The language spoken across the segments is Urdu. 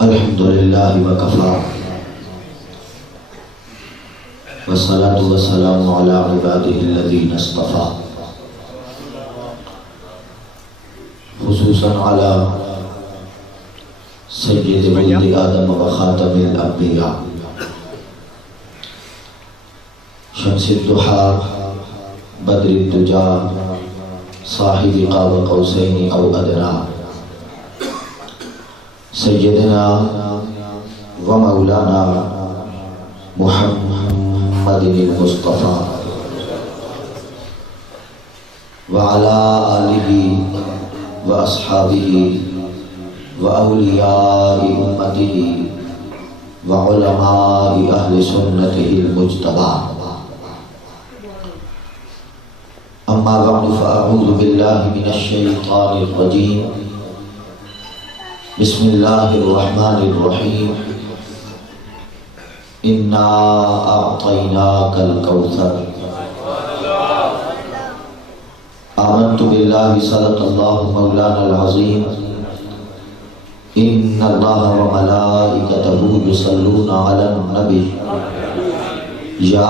الحمدللہ وکفا والصلاة والسلام علی عبادہ الذین اصطفیٰ خصوصاً علی سید ولد آدم و خاتم الانبیاء شمس الضحیٰ بدر الدجا صاحب قاب قوسین او ادنیٰ سیدنا و مولانا محمد المصطفیٰ وعلى آلہ و اصحابہ و اولیاء امتہ و علماء اہل سنتہ المجتبیٰ اما بعد فاعوذ باللہ من الشیطان الرجیم بسم اللہ الرحمن الرحیم انا اعطیناک الکوثر آمنت باللہ صدق اللہ مولانا العظیم ان اللہ و ملائکتہ یصلون علی النبی یا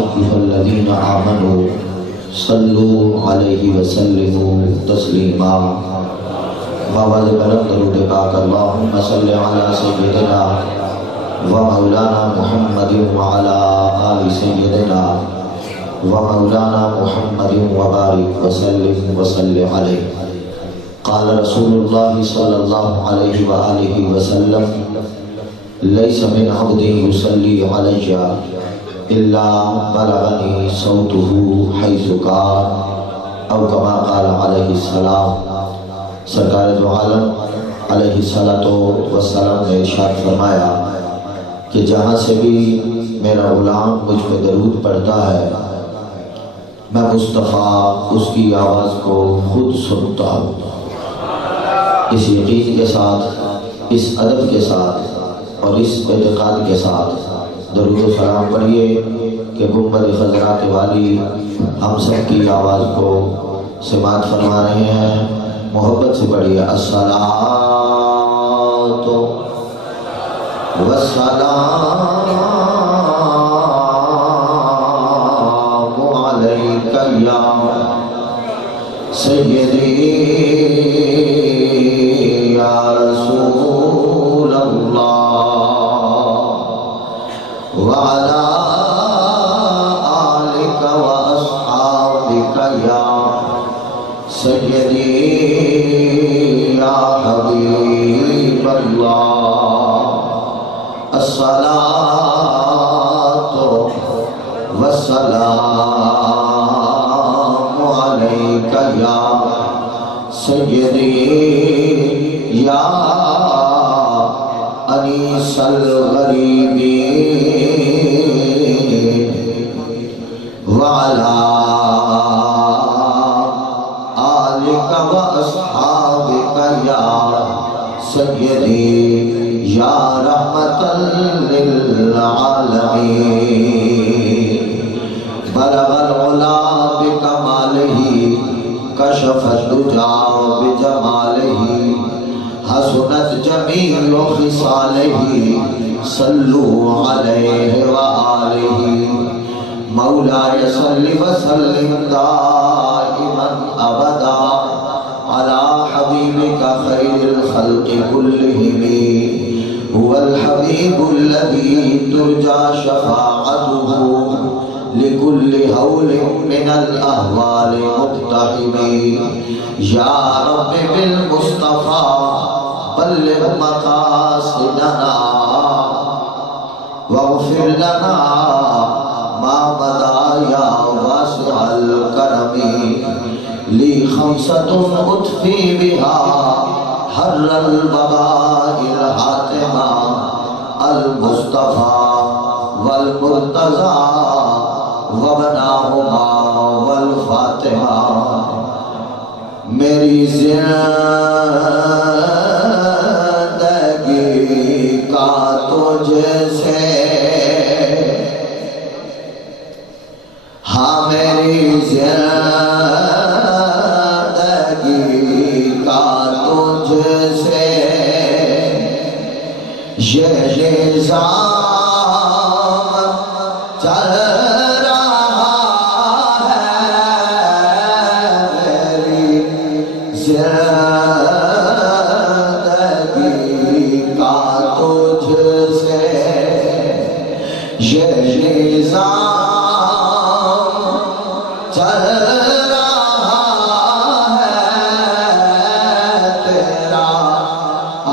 ایھا الذین آمنوا صلوا علیہ وسلموا تسلیما وعد بلند درود پاک اللہم صلی علی سیدنا و مولانا محمد وعلی آل سیدنا و مولانا محمد وبارک وسلم وسلم علیہ قال رسول اللہ صلی اللہ علیہ وآلہ وسلم لیس من عبد یصلی علی الا بلغنی صوته حیث کان او کما قال علیہ السلام سرکار دو عالم علیہ السلام نے ارشاد فرمایا کہ جہاں سے بھی میرا غلام مجھ پہ درود پڑھتا ہے میں مصطفیٰ اس کی آواز کو خود سنتا ہوں۔ اس یقین کے ساتھ، اس ادب کے ساتھ اور اس اعتقاد کے ساتھ درود و سلام پڑھیے کہ گنبد خضرات والی ہم سب کی آواز کو سماعت فرما رہے ہیں۔ محبت سے پڑھیے الصلاۃ والسلام علیک یا سیدی یا رسول اللہ وعلی آلک و اصحابک یا سیدی یا حبیب اللہ الصلاۃ والسلام علیک یا سیدی یا انیس الغریبین وعلی و اصحابک یا سیدی یا رحمتا للعالمین بلغ العلا بکمالہ کشف الدجا بجمالہ حسنت جمیل خصالہ صلو علیہ وآلہ مولاي صل وسلم دائما ابدا على حبيبك خير الخلق كلهم هو الحبيب الذي ترجى شفاعته لكل هول من الاهوال مقتحم يا رب بالمصطفى بلغ مقاصدنا واغفر لنا ما مدى يا واسع الكرم لي خمسة أطفي بها حر البغاء الحاتمة المصطفى والمرتضى وابناهما والفاتحة میری زندگی کا تجھ سے میری زندگی کا تجھ سے یہ نظام چل رہا ہے میری زندگی کا تجھ سے، یہ نظام چل رہا ہے تیرا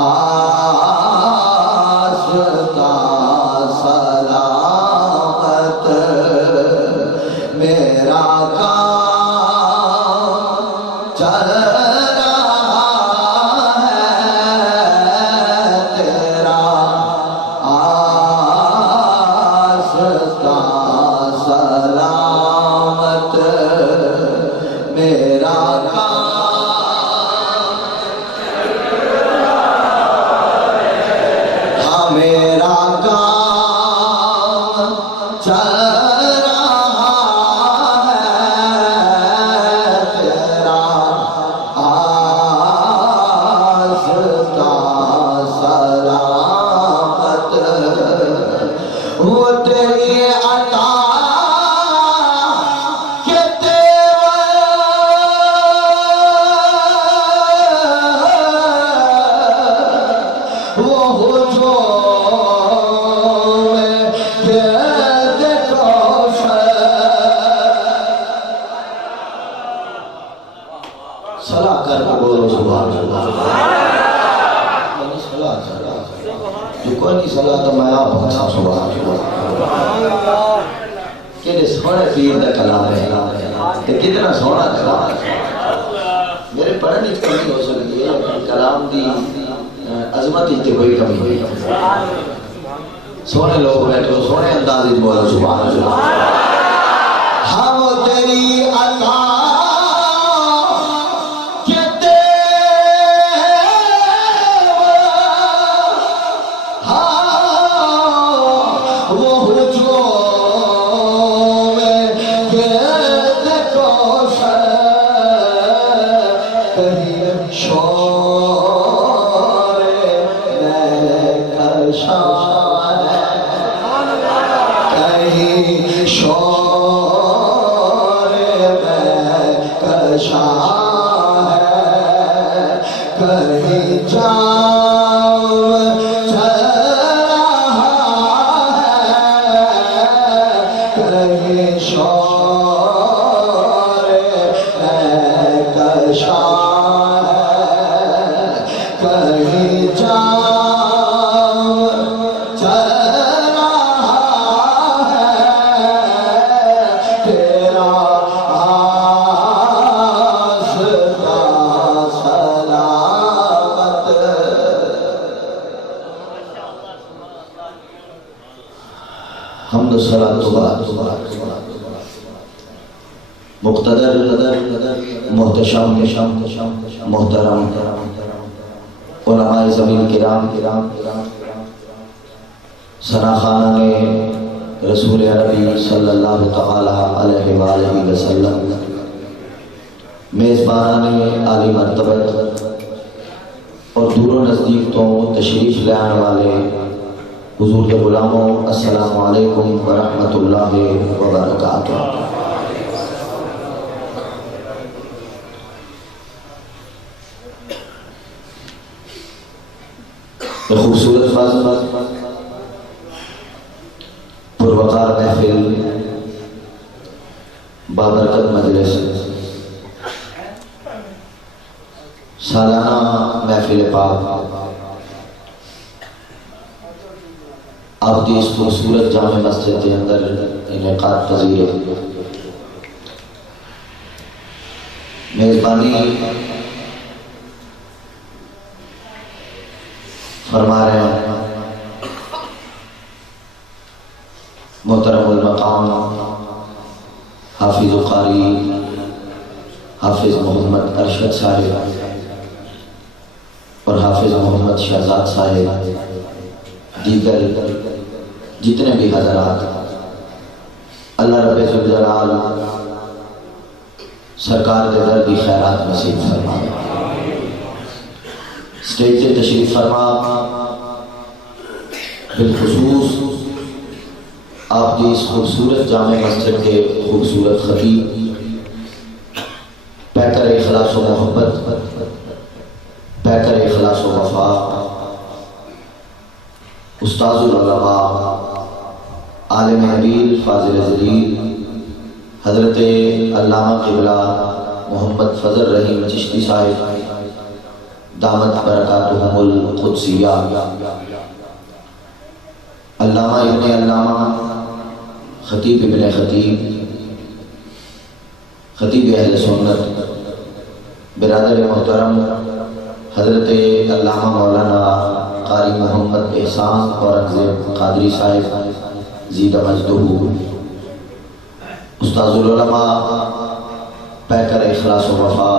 آستا سلامت، میرا کام چل رہا ہے تیرا آستا سلامت، میرا کام ہاں میرا کام چل رہا ہے تیرا آستا سلامت، وہ تیری عطا کہ وہ جو صلاح کر کے بولو سبحان اللہ، صلاح جو کوئی نہیں صلاح تو میں آپ بھاکسا سبحان اللہ، کہ سونے پیر دا کلام ہے کہ کتنا سونا کلام ہے، میرے پڑھنے کی کمی ہو سکتی ہے کلام دی عظمت ہی تے کوئی کمی ہوئی، سونے لوگ بیٹھو سونے اندازی بولو سبحان اللہ، ہم تیری عطا کہیں جام چل رہا ہے، کہیں شور کشا ہے، کہیں جام چل رہا ہے تیرا حمد و صلاۃ مقتدر محتشم محترم علماء زمین کرام ثناخانہ رسول عربی صلی اللہ تعالی علیہ وآلہ وسلم، میزبانان عالی مرتبت اور دور و نزدیک تو تشریف لے آنے والے حضور کے غلاموں، السلام علیکم ورحمۃ اللہ وبرکاتہ۔ خوبصورت پروقار محفل، بابرکت مجلس، سالانہ محفل پاک آپ کی اس خوبصورت جامع مسجد کے اندر انعقاد پذیر ہے۔ میزبانی فرما رہے ہیں محترم المقام حافظ قاری حافظ محمد ارشد صاحب اور حافظ محمد شہزاد صاحب، دیگر جتنے بھی حضرات، اللہ رب ذوالجلال سرکار دے در دی خیرات نصیب فرما۔ سٹیج سے تشریف فرما بالخصوص آپ کی اس خوبصورت جامع مسجد کے خوبصورت خطیب، پیکر اخلاص و محبت، پیکر اخلاص و وفا، استاذ العلماء، عالم نبیل، فاضل جلیل، حضرت علامہ قبلہ محمد فضل رحیم چشتی صاحب دامت برکاتہم القدسیہ، علامہ ابن علامہ، خطیب ابن خطیب، خطیب اہل سنت، برادر محترم حضرت علامہ مولانا قاری محمد احسان اورنگزیب قادری صاحب زیدہ مجدہ، استاذ العلماء، پیکر اخلاص و وفا،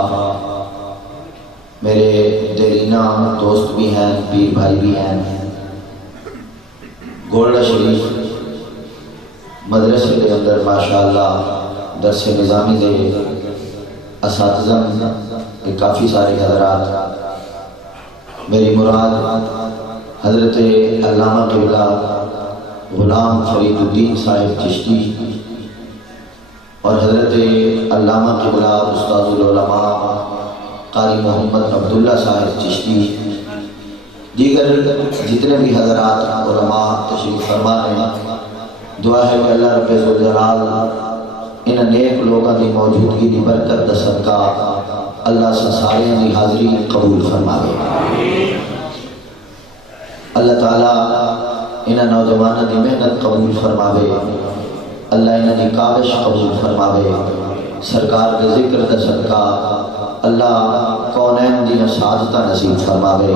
میرے دیرینہ دوست بھی ہیں، پیر بھائی بھی ہیں، گولڈا شریف مدرسے کے اندر ماشاءاللہ درس نظامی دے اساتذہ کے کافی سارے حضرات، میری مراد حضرت علامہ قبلہ غلام فرید الدین صاحب چشتی اور حضرت علامہ قبلہ استاذ العلماء قاری محمد عبداللہ صاحب چشتی، دیگر جتنے بھی حضرات علماء تشریف فرما ہیں، دعا ہے کہ اللہ رب ذوالجلال ان نیک لوگوں کی موجودگی کی برکت دا صدقہ اللہ سے سارے کی حاضری قبول فرمائے، اللہ تعالیٰ ان نوجوانوں کی محنت قبول فرماوے، اللہ انہاں دی کاوش قبول فرماوے، سرکار کے ذکر دا صدقہ اللہ کونین دی سعادتہ نصیب فرماوے،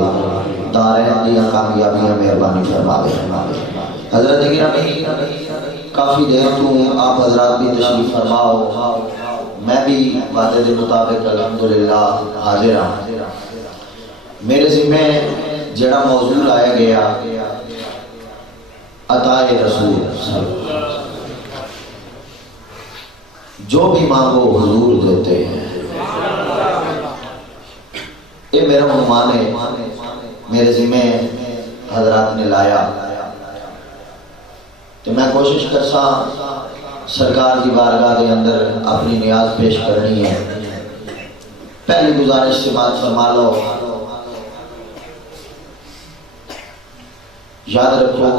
دارین دی کامیابیاں مہربانی فرماوے۔ حضرت گرامی کافی دیر تو آپ حضرات بھی تشریف فرماؤ، میں بھی وعدے کے مطابق الحمدللہ حاضر ہوں۔ میرے ذمہ جڑا موضوع لایا گیا عطا رسول، جو بھی مانگو حضور دیتے ہیں، یہ میرا عنوان ہے، میرے ذمہ حضرات نے لایا کہ میں کوشش کرسا سرکار کی بارگاہ کے اندر اپنی نیاز پیش کرنی ہے۔ پہلی گزارش سے بات فرما لو، یاد رکھو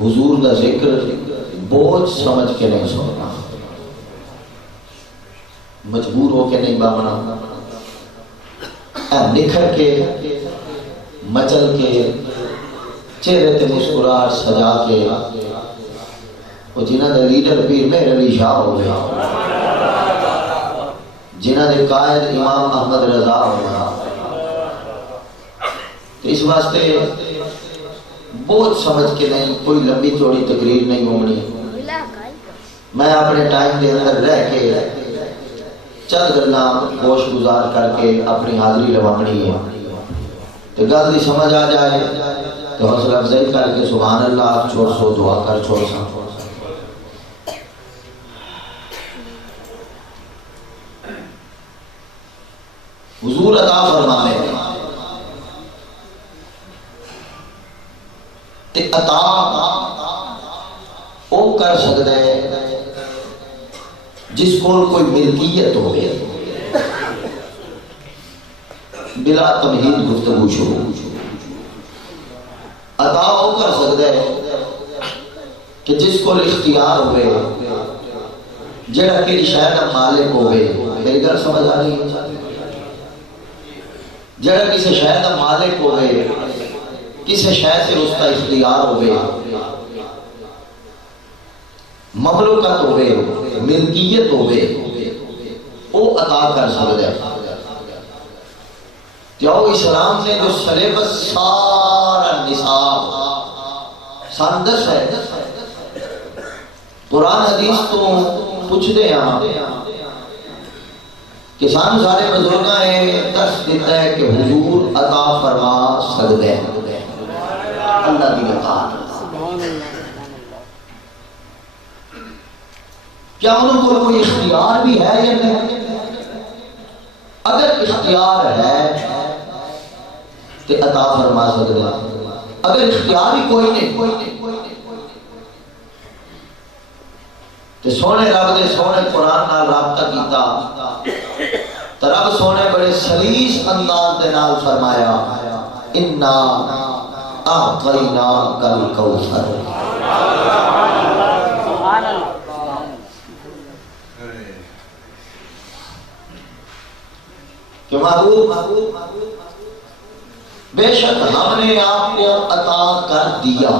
حضور کا ذکر بوجھ سمجھ کے نہیں سننا، مجبور ہو کے نہیں باونا، نکھر کے مچل کے چہرے تے مسکراہٹ سجا کے، وہ جنہ دے لیڈر پیر مہر علی شاہ ہو گیا، جنہ دے قائد امام احمد رضا ہو گیا، تو اس واسطے بہت سمجھ کے نہیں، کوئی لمبی چوڑی تقریر نہیں ہوگی، میں اپنے ٹائم کے اندر رہ کے چند گلنا گوش گزار کر کے اپنی حاضری لوانگنی ہے، تو گل دی سمجھ آ جائے تو حوصلہ افزائی کر کے سبحان اللہ چھوڑ سو، دعا کر چھوڑ سا۔ حضور عطا فرمانے تے عطا او کر سکتا ہے جس کو کوئی ملکیت ہو گیا، بلا تمہید گفتگو شروع۔ عطا او کر سکتا ہے کہ جس کو اختیار ہوئے، جڑا کہ شاید مالک ہوئے، میری گل سمجھ آ رہی ہے، جڑا کسی شاید مالک ہوئے، کسی شاید سے اس کا اختیار ہوئے، مملوکت ہوئے، ملکیت ہوئے، وہ عطا کر سکتا ہے۔ کیوں اسلام نے جو سلیبس سارا نصاب سندس ہے، قرآن حدیث تو پوچھ دے ہیں کہ سان سارے بزرگاں درس دیتا ہے کہ حضور عطا فرما سکتے ہیں، اللہ کی عطا۔ کیا انہوں کو کوئی اختیار بھی ہے یا نہیں؟ اگر اختیار ہے تو عطا فرما سکتے ہیں، اگر اختیار ہی کوئی نہیں تو سونے رب دے سونے قرآن نال رابطہ کیتا تو رب سونے بڑے سلیس انداز دے نال فرمایا انا اعطیناک الکوثر کہ محبوب بے شک ہم نے آپ کو عطا کر دیا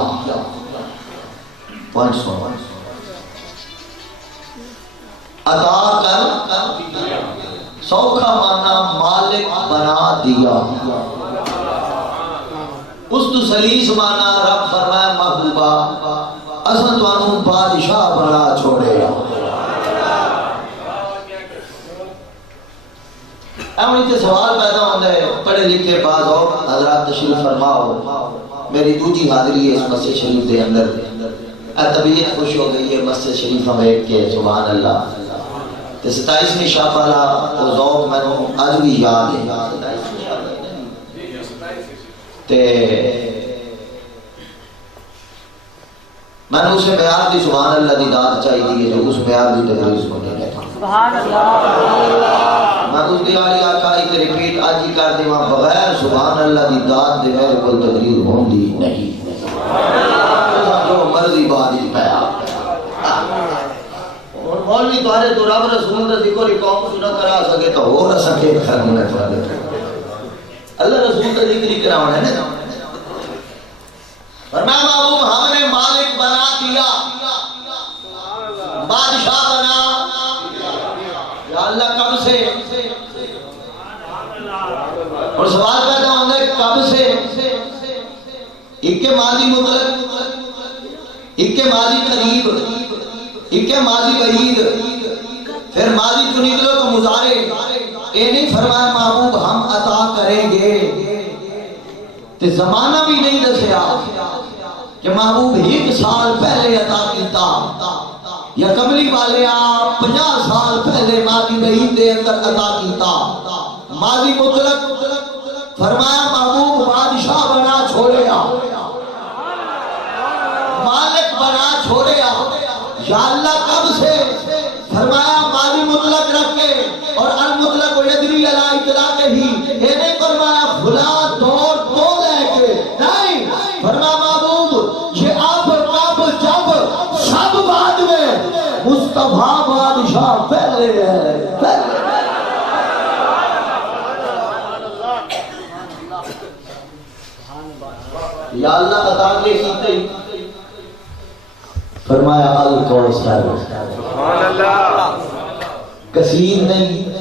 عطا کر سوکھا مانا مالک بنا دیا اس تو سلیس مانا رب فرمایا محبوبہ اساں تانوں بادشاہ بنا چھوڑے امن تے سوال پیدا ہوتا ہے پڑھے لکھے بعض اور حضرات تشریف فرماؤ میری دوسری حاضری ہے اس مسجد شریف دے اندر طبیعت خوش ہو گئی ہے مسجد شریف میں بیٹھ کے سبحان اللہ تے 27ویں شب والا وہ ذوق میں نے آج بھی یاد ہے تے میں نے اسے معیار دی سبحان اللہ دی داد چاہیے جو اس معیار دی تدریس ہونے لگا سبحان اللہ میں اس دی آلی آقا ایک ریپیٹ آج ہی کر دے وہاں بغیر سبحان اللہ دی داد دے میرے کوئی تدریس ہوں دی نہیں جو مرضی بات ہی پیا اور مولوی تمہارے تو رب رسول کا ذکر ہی قوم سنا کرا سکے تو ہو نہ سکے خرم نے تمہارے اللہ رسول کا ذکر ہی کراؤں ہے نا فرمایا محبوب ہم نے مالک بنا دیا بادشاہ بنا یا اللہ کب سے اور سوال پیدا ہوتا ہے کب سے ایک کے ماضی مطلق ایک کے ماضی قریب ایک کے ماضی بعید پھر ماضی تو نکلو تو مضارع یہ نہیں فرمایا محبوب ہم عطا کریں گے تے زمانہ بھی نہیں دسیا کہ محبوب 1 سال پہلے عطا کیتا یا قبلی والے آپ 50 سال پہلے ماضی بعید دے اندر عطا کیتا ماضی مطلق فرمایا محبوب بادشاہ بنا چھوڑیا مالک بنا چھوڑیا یا اللہ کب سے فرمایا ماضی مطلق رکھ کے اور المطلق و یدری علی اطلاق ہی یہ نہیں فرمایا فلاں دور تو لے کے نہیں فرمایا محبوب یہ اب کب جب سب بعد میں مصطفیٰ بادشاہ پہلے ہے پہلے یا اللہ عطا کے کیتے فرمایا الکوثر سبحان اللہ کثیر نہیں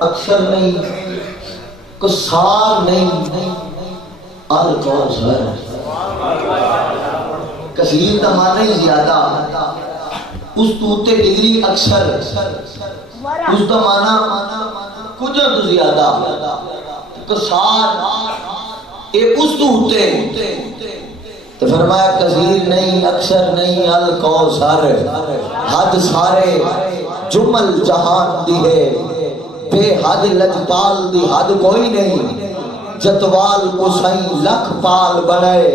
اکثر نہیں قصار نہیں الکوثر کثیر کا معنی زیادہ اس توتے ڈگری اکثر اس کا معنی کچھ تو زیادہ قصار یہ اس توتے تو فرمایا کثیر نہیں اکثر نہیں الکوثر حد سارے جمل جہان دی ہے بے حد لجپال دی حد کوئی نہیں جتوال قسیں لکھ پال بنائے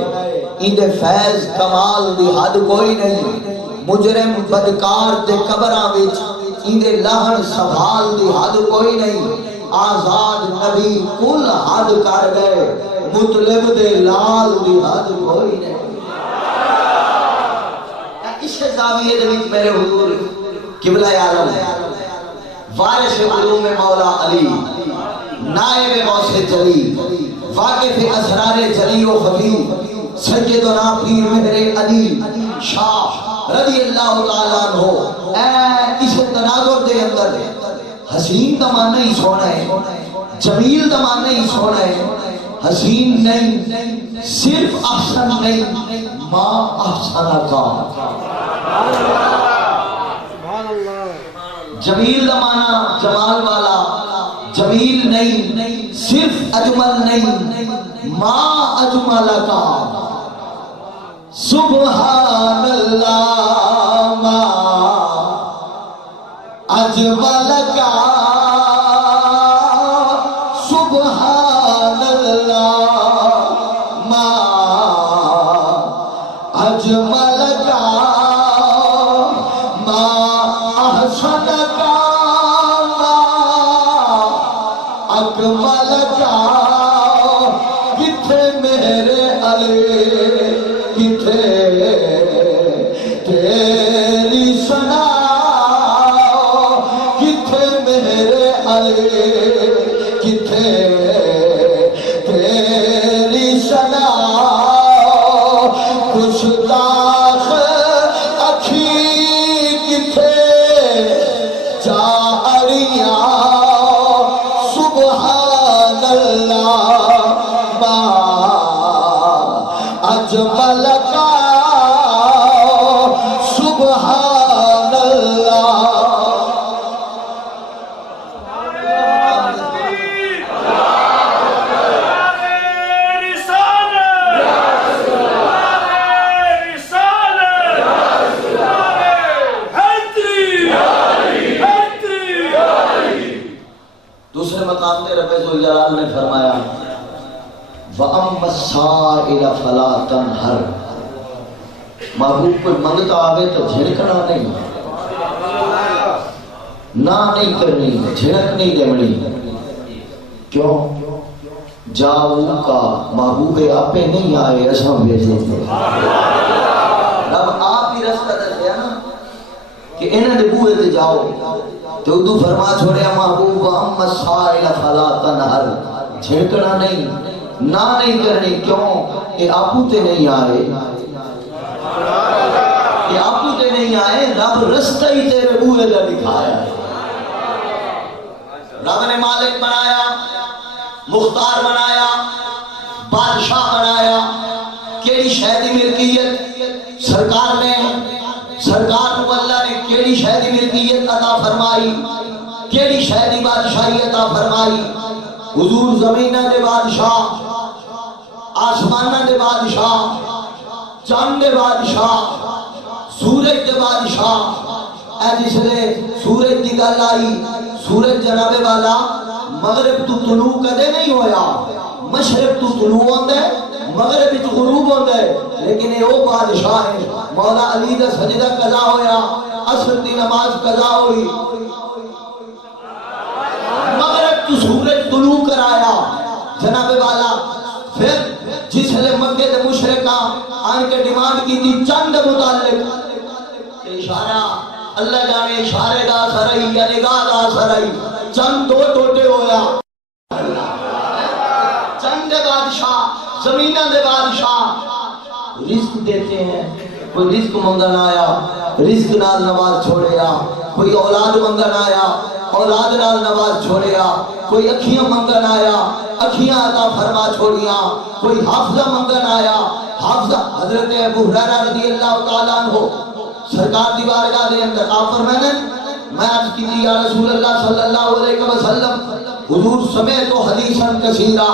اندے فیض کمال دی حد کوئی نہیں مجرم بدکار دے قبراں وچ اندے لہن سنبھال دی حد کوئی نہیں آزاد نبی کل حد کر گئے مطلب دے لال دی حد کوئی نہیں اس زاویے دے وچ میرے حضور قبلہ عالم وارث علوم مولا علی نائب غوث جلی واقف اسرار جلی و خفی سیدنا پیر مہر علی شاہ رضی اللہ تعالیٰ عنہ اس تناظر دے اندر حسین کا معنی ہی سونا ہے جمیل کا معنی ہی سونا ہے حسین نہیں صرف احسن نہیں ما احسن کا جمیل کا معنی جمال والا جمیل نہیں صرف اجمل نہیں ما اجمل کا سبحان اللہ ما اجمل کا سبحان اللہ علی کتھے تیری سنا کتھے میرے علی کتھے تیری سنا گستاخ اکھی کتھے جاریاں سبحان اللہ ما اجمل کا سبحان اللہ دوسرے مقام میں رب ذوالجلال نے فرمایا وَأَمَّا السَّائِلَ فَلَا تَنْهَرْ محبوب کوئی منگتا آگے تو جھڑکنا نہیں نہ نہیں کرنی جھڑک نہیں دیمنی کیوں جاؤ کا محبوب آپ نہیں آئے ایسا بھیجیں گے رب آپ ہی رستہ دے نا کہ انہیں نبوے دے جاؤ تو ادو فرما چھوڑیا محبوب اما السائل فلا تنہر جھڑکنا نہیں نہ نہیں کرنی کیوں کہ آپو تے نہیں آئے کہ آپو تے نہیں آئے رب رستہ ہی تیرے بوئے دا دکھایا رب نے مالک بنایا مختار بنایا بادشاہ بنایا کیڑی شہدی ملکیت سرکار کو اللہ نے کیڑی شہدی ملکیت عطا فرمائی کیڑی شہدی بادشاہی عطا فرمائی حضور زمینہ دے بادشاہ آسمانہ دے بادشاہ چاند دے بادشاہ سورج دے بادشاہ اے جس نے سورج دی گل آئی سورج جناب والا مغرب تو طلوع کدے نہیں ہویا مشرق تو طلوع ہوندے مغرب تو غروب ہوندے لیکن یہ وہ بادشاہ ہے مولا علی دا سجدہ قضا ہویا عصر دی نماز قضا ہوئی مغرب تو سورج طلوع کرایا جناب والا پھر جس لئے مکہ دے مشرقہ آن کے ڈیمانڈ کی تھی چند متعلق اشارہ اللہ جانے اشارے دا سرائی یا نگاہ دا سرائی چند دو ٹوٹے ہویا چند بادشاہ زمینہ دے بادشاہ رزق دیتے ہیں کوئی رزق منگن آیا رزق نال نواز چھوڑیا کوئی اولاد منگن آیا اولاد نال نواز چھوڑیا کوئی اکھیاں منگن آیا اکھیاں عطا فرما چھوڑیاں کوئی حافظہ منگن آیا حافظہ حضرت ابو ہریرہ رضی اللہ تعالیٰ عنہ سرکار دی بارگاہ دے اندر آپ فرمائیں میں عرض کی تھی یا رسول اللہ صلی اللہ علیہ وسلم حضور سمیت و حدیثاً کثیرہ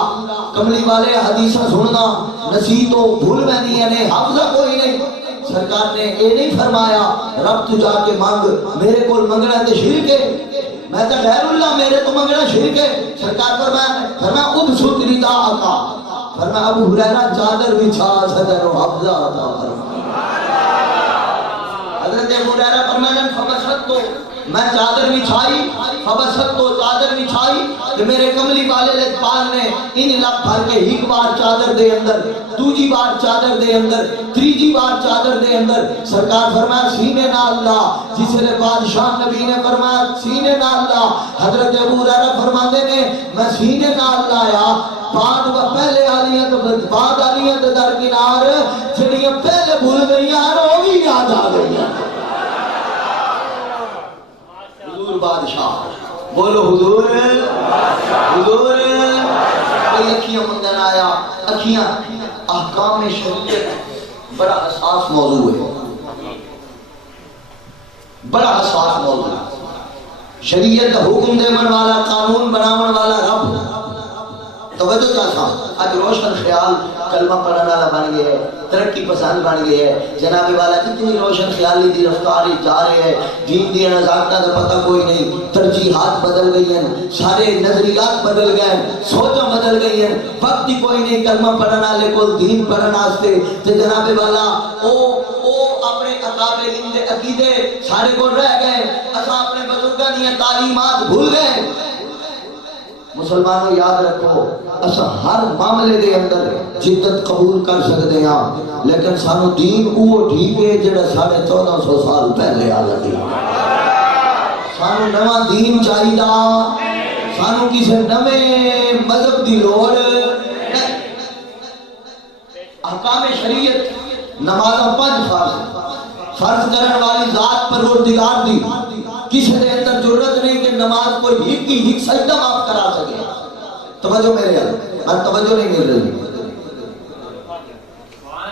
کملی والے حدیثاں سننا نصیحتوں بھول میں نہیں ہے حافظہ کوئی نہیں سرکار نے یہ نہیں فرمایا رب تو جا کے مانگ میرے کو منگنا تے شرک ہے میں تو غیر اللہ میرے تو منگنا شرک ہے سرکار فرمایا خود ستری دا آقا فرمایا ابو ہریرہ چادر بچھا صدر و حفظہ عطا فرمایا حضرت ابو ہریرہ فرمایا فبسط تو میں چادر بچھائی فبسط تو چادر بچھائی کہ میرے کملی والے لجپال نے ان لب بھر کے ایک بار چادر دے اندر دوجی بار چادر دے اندر تریجی بار چادر دے اندر سرکار فرمایا سینے نہ اللہ جس نے بادشاہ نبی نے فرمایا سینے نہ اللہ حضرت ابو ہریرہ فرماتے نے میں سینے نہ اللہ آیا بعد و پہلے آلیت بعد آلیت درکنار جنہیں پہلے بھول گئی ہیں وہ بھی یاد آ گئی ہیں حضور بادشاہ بولو حضور حضور کوئی اکھیاں منگن آیا اکھیاں احکام شریعت بڑا حساس موضوع ہے بڑا حساس موضوع ہے شریعت حکم دے من والا قانون بناون والا رب توجہ چاہتا آج روشن خیال کلمہ پڑھنا بن گئے ہے ترقی پسند بن گئے ہے جناب والا کتنی روشن خیالی دی رفتاری جا رہے ہیں دین دی نظارتہ کا پتہ کوئی نہیں ترجیحات بدل گئی ہیں سارے نظریات بدل گئے ہیں سوچاں بدل گئی ہیں وقت ہی کوئی نہیں کلمہ پڑھنا لے کو دین پڑھنا آستے تو جناب والا او اپنے اقابلین دے عقیدے سارے کو رہ گئے اسا اپنے بزرگاں دی تعلیمات بھول گئے مسلمانوں یاد رکھو اسا ہر معاملے دے اندر جدت قبول کر سکتے ہیں لیکن سانو دین وہ ٹھیک ہے جڑا 1450 سال پہلے آ لگی سانو نواں دین چاہیے سانو کسی نویں مذہب دی لوڑ نہیں احکام شریعت نمازاں 5 فرض کرنے والی ذات پروردگار دی کسی دے اندر ضرورت نہیں کہ نماز کوئی ایک سجدہ معاف کرا سکے توجہ میرے یار میں توجہ نہیں مل رہی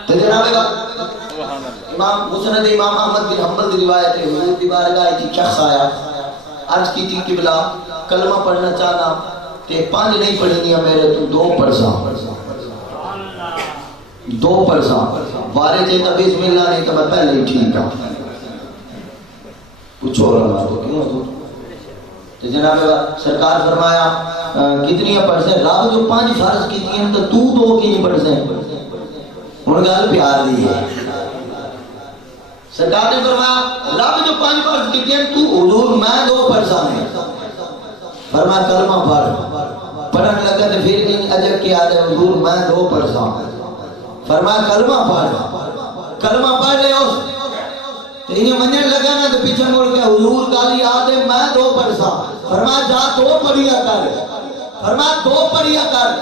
تو جناب امام مسند امام احمد بن حنبل دی روایت ہے حضور دی بارگاہ ایک شخص آیا عرض کی تھی قبلہ کلمہ پڑھنا چاہنا کہ 5 نہیں پڑھنیاں میرے تو 2 پڑھساں 2 پڑھساں وارے چاہتا بسم اللہ نہیں تو میں پہلے ہی ٹھیک ہوں کچھ اور اللہ کو کیوں تو جناب سرکار فرمایا کتنی پڑھ سے رب جو 5 فرض کیتی ہیں تو 2 کی نہیں پڑھ سے ان گل پیار دی ہے سرکار نے فرمایا رب جو 5 فرض کیتی ہیں تو حضور میں 2 پڑھ سا نہیں فرمایا کلمہ پڑھ پڑھنے لگا تو پھر ان عجب کی آدھے حضور میں 2 پڑھ سا فرمایا کلمہ پڑھ لے اس تو انہیں مننے لگا نا تو پیچھے مڑ کے حضور کالی آدھے میں 2 پڑھ سا فرمایا جا 2 پڑھیا کر فرمایا 2 پڑھیا کر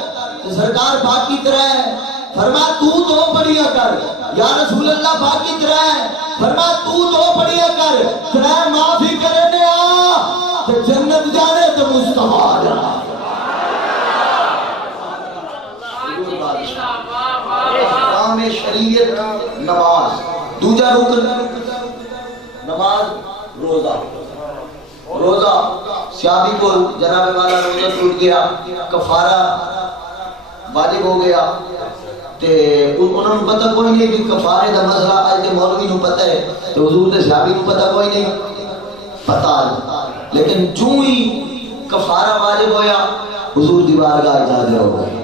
تو سرکار باقی طرح ہے فرمایا تو 2 پڑھیا کر یا رسول اللہ باقی طرح ہے فرمایا تو 2 پڑھیا کر طرح معافی کرنے آ تو جنت جانے تو مصطفیٰ جانا احکام شریعت نماز دوجا رکن نماز روزہ صحابی کو جناب والا روزہ ٹوٹ گیا کفارہ واجب ہو گیا تے انہوں نے پتہ کوئی نہیں کہ کفارے دا مسئلہ آج کے مولوی نو پتہ ہے تو حضور دے صحابی نو پتہ کوئی نہیں پتہ لیکن چوں ہی کفارہ واجب ہویا حضور دی بارگاہ حاضر ہو گئے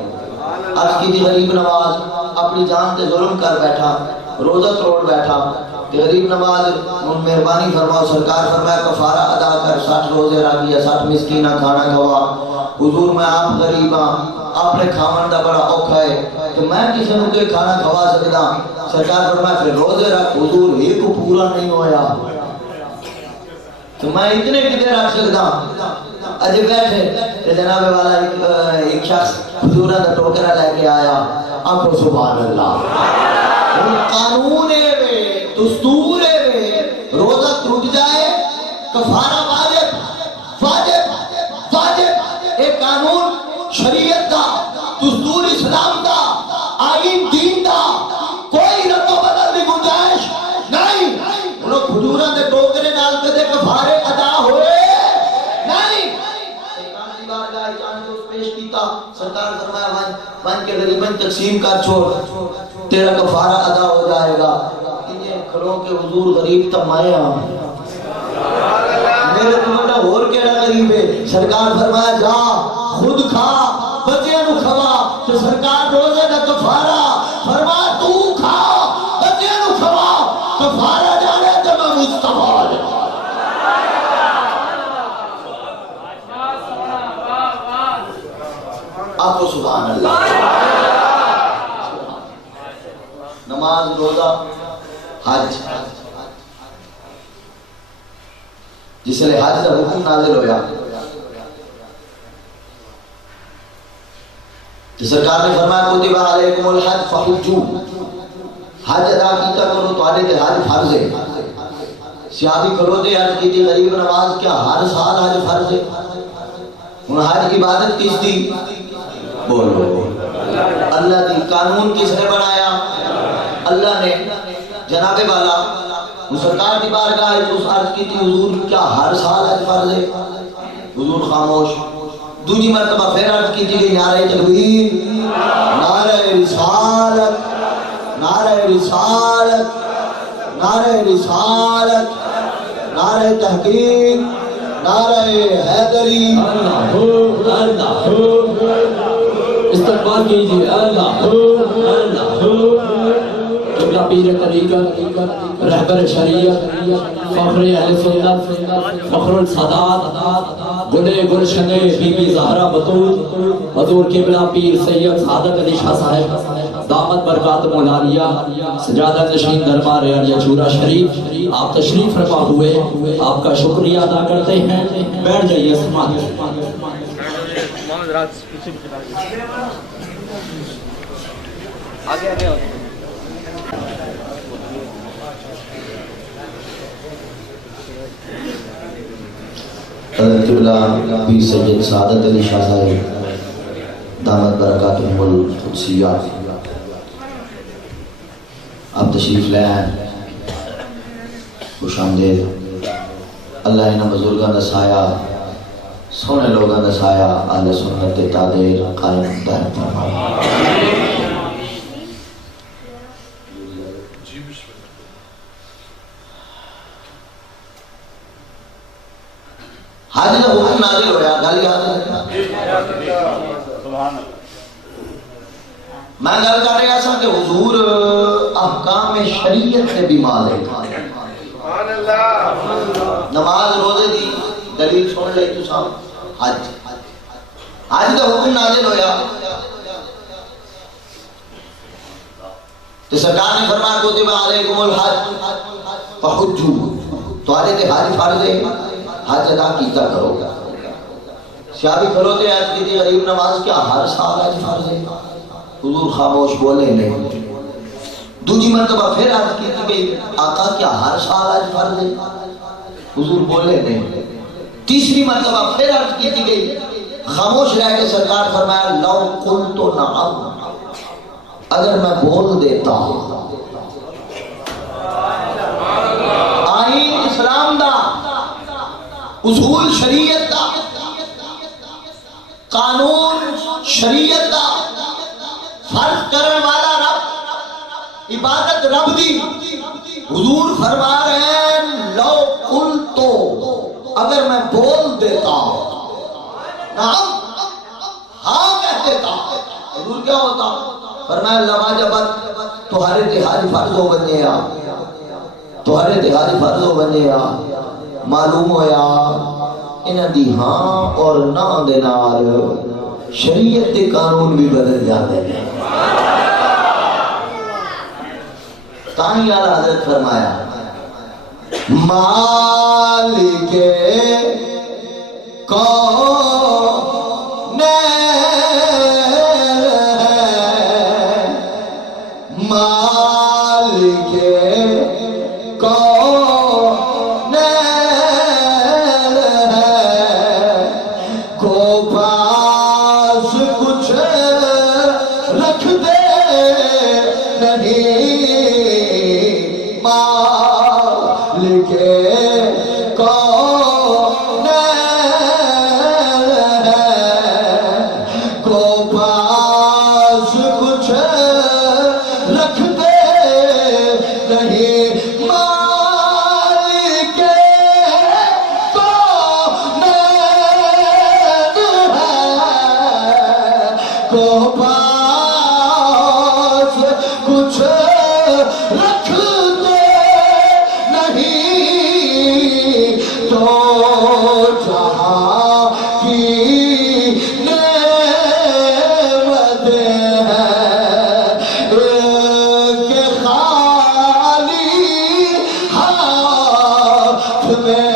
عرض کی تھی غریب نواز اپنی جان تے ظلم کر بیٹھا روزہ توڑ بیٹھا کہ غریب نواز مہربانی فرماؤ سرکار فرمایا کفارہ ادا کر 60 روزے رکھ لیا 60 مسکینہ کھانا کھوا حضور میں آپ غریب ہاں آپ نے کھاون دا بڑا اوکھا ہے کہ میں کسی نے کوئی کھانا کھوا سکتا سرکار فرمایا پھر روزے رکھ حضور ایک پورا نہیں ہویا تو میں اتنے کتے رکھ سکتا اجے بیٹھے جناب والا ایک شخص حضور دا ٹوکرا لے کے آیا آنکھو سبحان اللہ قانون ہے دستور ہے روزہ ٹوٹ جائے کفارہ واجب واجب واجب ایک قانون شریعت دا دستور اسلام دا آئین دین دا کوئی رد و بدل دی گنجائش نہیں انہوں حضوراں دے ٹوکرے نال کدے کفارے ادا ہوئے نہیں پیش کیتا سرکار فرمایا من کے غریبن تقسیم کر چھوڑ تیرا کفارہ ادا ہو جائے گا انہیں کھڑوں کے حضور غریب تمایا میرے تمہارا اور کیڑا غریب ہے سرکار فرمایا جا خود کھا بچے نو کھوا تو سرکار روزے دا کفارہ فرمایا تو کھا بچے نو کھوا کفارہ جانے تو میں مصطفیٰ جانے آپ کو سبحان اللہ نماز روزہ حج جس لئے حج کا حکم نازل ہویا تو سرکار نے فرمایا کتب علیکم الحج فحجو حج ادا کیتا کرو تو آنے تے حج فرض ہے صحابی کھلوتے حج کی تھی غریب نواز کیا ہر سال حج فرض ہے انہوں حج کی عبادت کس دی بولو اللہ دی قانون کس نے بنایا اللہ نے جناب والا سرکار کی بارگاہ اس عرض کی تھی حضور کیا ہر سال حج فرض ہے حضور خاموش دوسری مرتبہ پھر عرض کی تھی کہ نعرہ تکبیر نعرہ رسالت نعرہ رسالت نعرہ رسالت نعرہ تحقیق نعرہ حیدری استقبال کیجئے اللہ قبلہ پیر طریقت رہبر شریعت فخر اہل سنت فخر السادات گلے گلشنے بی بی زہرا بطول حضور قبلہ پیر سید سعادت علی شاہ صاحب دامت برکات ملالیہ سجادہ نشین دربار عالیہ چورا شریف آپ تشریف فرما ہوئے آپ کا شکریہ ادا کرتے ہیں بیٹھ جائیے سماعت حضرت قبلہ پیر سید سعادت علی شاہ صاحب دامت برکاتہم القدسیہ آپ تشریف لے آئیں خوش آمدید اللہ انہاں بزرگاں دا سایہ سونے لوگاں دا سایہ اہل سنت تادیر قائم دائم فرمائے حاجی دا حکم نازل ہویا گل یاد ہے میں گل کر رہا سا کہ حضور احکام شریعت سے بھی مالک نماز روزے دی دلیل سن لئی تو صاحب حج دا حکم نازل ہویا تو سرکار نے فرمایا کتب علیکم الحج فحجوا تمہارے تے حج فرض ہے حج ادا کیتا کرو شاہ بھی کرو تے حج کی غریب نماز کیا ہر سال حج فرض ہے حضور خاموش بولے نہیں دوسری مرتبہ پھر حج کی گئی آقا کیا ہر سال حج فرض ہے حضور بولے نہیں تیسری مرتبہ پھر حج کی گئی خاموش رہ کے سرکار فرمایا لو قلت نعم اگر میں بول دیتا آئین اسلام دا اصول شریعت دا قانون شریعت دا فرض کرن والا رب عبادت رب دی حضور فرما رہے ہیں لو قلتو اگر میں بول دیتا نعم ہاں کہہ دیتا حضور کیا ہوتا فرمایا لما جبت تمہارے تہاج فرض ہو بنے تمہارے تہاج فرض ہو بنے معلوم ہویا انہاں دی ہاں اور نہ دے نال شریعت کے قانون بھی بدل جاتے ہیں تاہی اعلیٰ حضرت فرمایا مالک کون مالک کون کو پاس کچھ رکھ دے نہیں مالک کون کو پاس کچھ رکھ دے نہیں مالک کون کو پاس کچھ رکھ دے نہیں تو جہاں کی نعمت ہے کہ خالی ہاتھ میں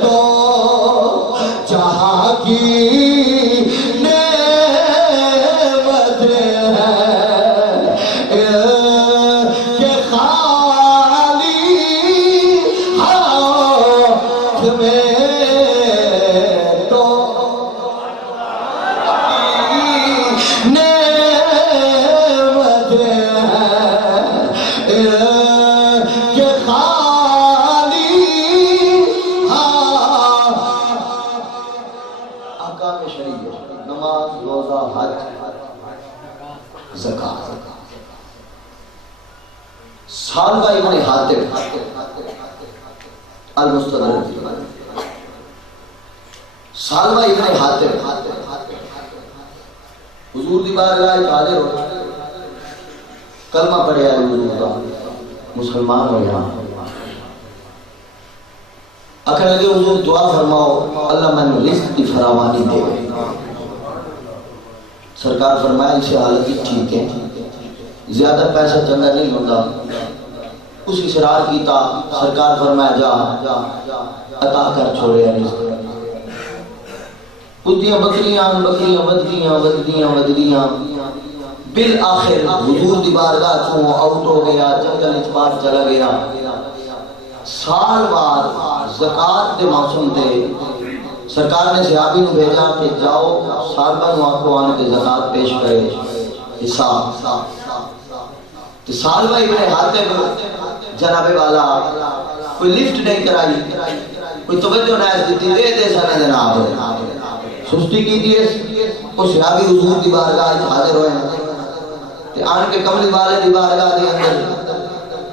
تو جہاں کی نعمت ہے کہ خالی ہاتھ میں تو نعمت ہے کہ خالی احکام شریعت نماز روزہ حج زکات سالبہ ابن حاتم المستدرک سالبہ ابن حاتم حضور دی بارگاہ حاضر ہو کلمہ پڑھیا حضور کا مسلمان ہو یہاں اکھر لگے حضور دعا فرماؤ اللہ میں نے رزق کی فراوانی دے. سرکار فرمایا اسے حالت کی ٹھیک ہے، زیادہ پیسہ چنگا نہیں ہوتا. اس اصرار کیتا، سرکار فرمایا جا عطا کر چھوڑے رزق. بدیاں بکریاں ودیاں بالآخر حضور دی بارگاہ چوں آؤٹ ہو گیا، جنگل وچ باہر چلا گیا. سال بعد زکات دے موسم تے سرکار نے صحابی نو بھیجا کہ جاؤ صحابہ نو آکھو آن کے زکات پیش کرے حساب. تے سال بھائی میں حاتب جناب والا کوئی لفٹ نہیں کرائی، کوئی توجہ نہ دیتی، دے سنے جناب سستی کی دیئے. وہ صحابی حضور دی بارگاہ حاضر ہوئے تے آن کے کملی والے دی بارگاہ دے اندر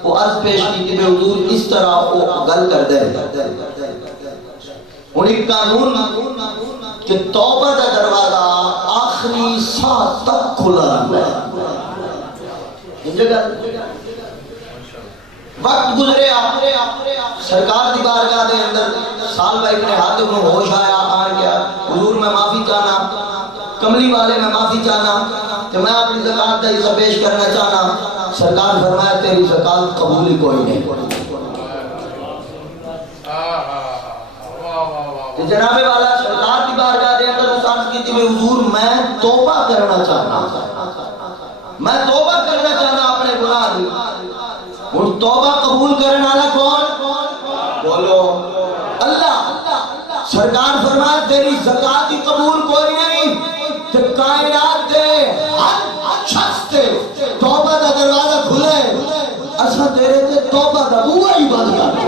وہ عرض پیش کی کہ حضور اس طرح وہ گل کر دے. انہیں قانون کہ توبہ دا دروازہ آخری ساتھ تک کھلا رہتا ہے. وقت گزرے سرکار دی بارگاہ دے اندر سال بھائی ابن حاتب کو ہوش آیا، آن گیا حضور میں معافی چاہنا، کملی والے میں معافی چاہنا کہ میں اپنی زکات کا حصہ پیش کرنا چاہنا. سرکار فرمایا تیری زکات قبول ہی کوئی نہیں. جناب والا سرکار کی بارگاہ دے اندر اس عرض کی تھی میں حضور میں توبہ کرنا چاہنا، میں توبہ کرنا چاہنا اپنے گناہ دی. اور توبہ قبول کرنے والا کون؟ بولو اللہ. سرکار فرمایا تیری زکات ہی قبول کوئی نہیں. کہ کائنات دے ہر شخص تے توبہ دا دروازہ کھلے، اساں تیرے تے توبہ دا بوئا ہی بند کر دو.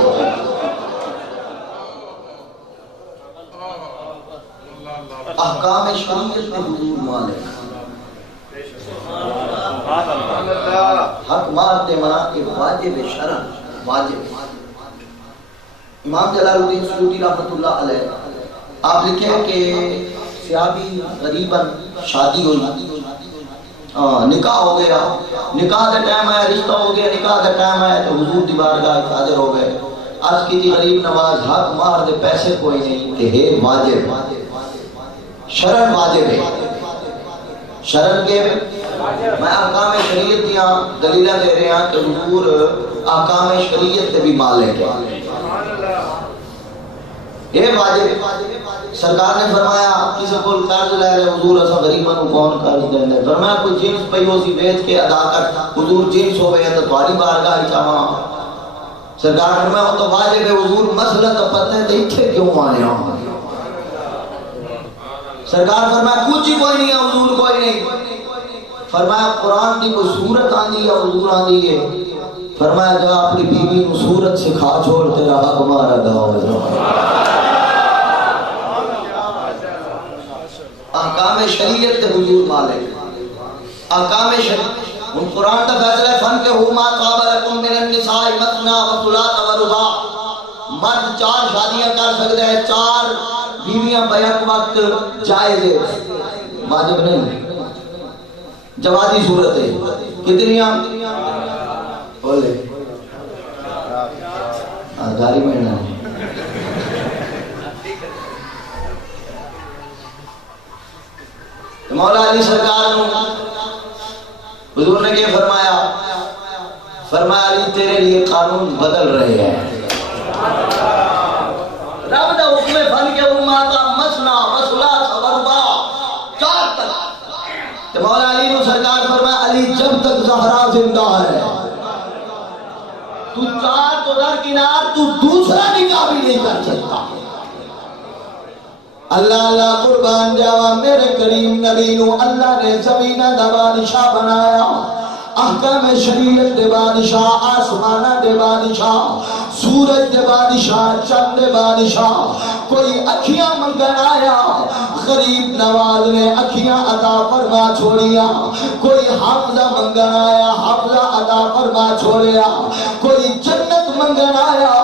احکام شریعت میں حضور مالک حق مارتے منا کہ واجب شرع واجب. امام جلال الدین سیوطی رحمۃ اللہ علیہ آپ لکھے کہ صحابی غریباً شادی ہوئی، نکاح ہو گیا، نکاح کا ٹائم آیا، رشتہ ہو گیا، نکاح کا ٹائم آیا تو حضور دی بارگاہ حاضر ہو گئے. عرض کی تھی غریب نواز حق مار دے پیسے کوئی نہیں کہ ہے واجب، شرن واجب ہے. شرن کے میں احکام شریعت دیاں دلیلہ دے رہے ہیں کہ حضور احکام شریعت سے بھی مالک ہے. یہ واجب. سرکار نے فرمایا کسی کو قرض لے رہے حضور اسا غریباں نو کون قرض دیندا؟ فرمایا کوئی جنس پئی ہو سی بیچ کے ادا کر. حضور جنس ہوے تو تہاڈی بارگاہ وچ آواں. سرکار نے فرمایا وہ تو واجب ہے حضور، مسئلہ تو پتہ ہے تے ایتھے کیوں آنے ہو؟ سرکار فرمایا کچھ ہی کوئی نہیں ہے حضور، کوئی نہیں. فرمایا قرآن کی کوئی سورت آندی ہے حضور آندی ہے. فرمایا جا اپنی بیوی کو سورت سکھا چھوڑ تیرا حق مار ادا ہو جائے. احکام شریعت تے حضور مالک. احکام شریعت ان قرآن کا فیصلہ ہے فن کے ہما طاب لکم من النساء مثنى وثلاث ورباع. مرد 4 شادیاں کر سکتے ہیں، 4 بیویاں بیک وقت جائز ہے، واجب نہیں. جوازی صورت ہے. کتنیاں بولے گاڑی میں نہ مولا علی سرکار حضور نے کیا فرمایا؟ فرمایا علی تیرے لیے قانون بدل رہے ہیں. رب دا حکم بن کے امت کا مسنا وثلاث ورباع 4 تک. تو مولا علی نے سرکار فرمایا علی جب تک زہرا زندہ ہے تو 4 تو درکنار تو دوسرا نکاح بھی نہیں کر سکتا. اللہ اللہ قربان جاوا میرے کریم نبی نو اللہ نے زمینہ دا بادشاہ بنایا، احکام شریعت دے بادشاہ، آسمانہ دے بادشاہ، سورج دے بادشاہ، چند دے بادشاہ. کوئی اکھیاں منگن آیا، غریب نواز نے اکھیاں عطا فرما چھوڑیا. کوئی حافظہ منگن آیا، حافظہ عطا فرما چھوڑیا. کوئی جنت منگن آیا،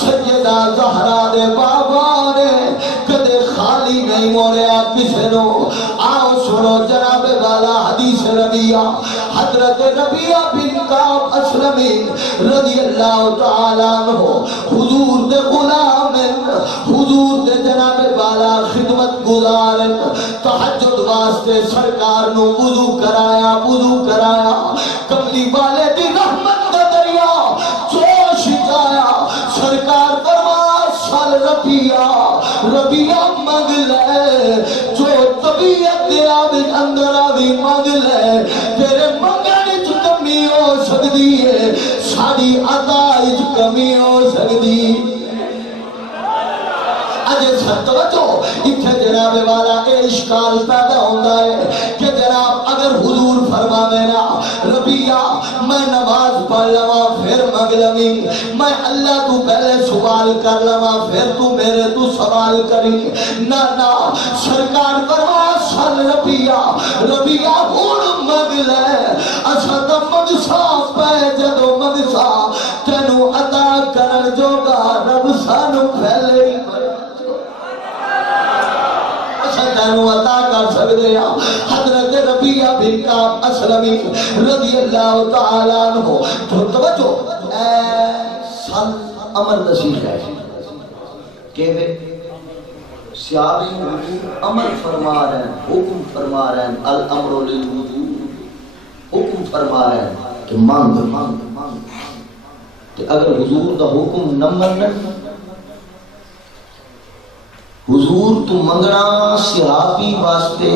سیدہ زہرا دے بابا نے کدے خالی نہیں موڑیا کسے نو. آؤ سنو جناب والا حدیث ربیہ حضرت ربیہ بن کعب اسلمی رضی اللہ تعالیٰ عنہ حضور دے غلام حضور دے جناب والا خدمت گزار تہجد واسطے سرکار نو وضو کرایا کملی والے دی رحمت دا دریا جوش جایا سرکار فرمایا سال ربیہ مانگ لے جو طبیعت دے آوج اندر آوی مانگ لے تیرے منگنے چ کمی ہو سکتی ہے ساڑی عطا اچ کمی ہو سکتی اجے سب توجہ اتھے جناب والا اے اشکال پیدا ہوتا ہے کہ جناب اگر حضور فرماوے نا ربیہ میں نماز پڑھ لواں پھر مانگ لویں میں اللہ تو پہلے سوال کر لواں پھر تو میرے تو سوال کری نہ سرکار فرمایا سن ربیہ ہن مانگ لے اساں تے منگسا پے جدوں منگسا تینوں عطا کرن جوگا رب سانو پہلے ہی تینوں عطا کر سکتے ہیں حضرت ربیہ بن کعب اسلمی رضی اللہ تعالیٰ عنہ تو توجہ اے سن امر نصیح ہے کہ صحابی امر فرما رہے ہیں حکم فرما رہے ہیں الامر للوجوب حکم فرما رہے ہیں کہ مانگ کہ اگر حضور دا حکم نہ منن حضور تو منگنا صحابی واسطے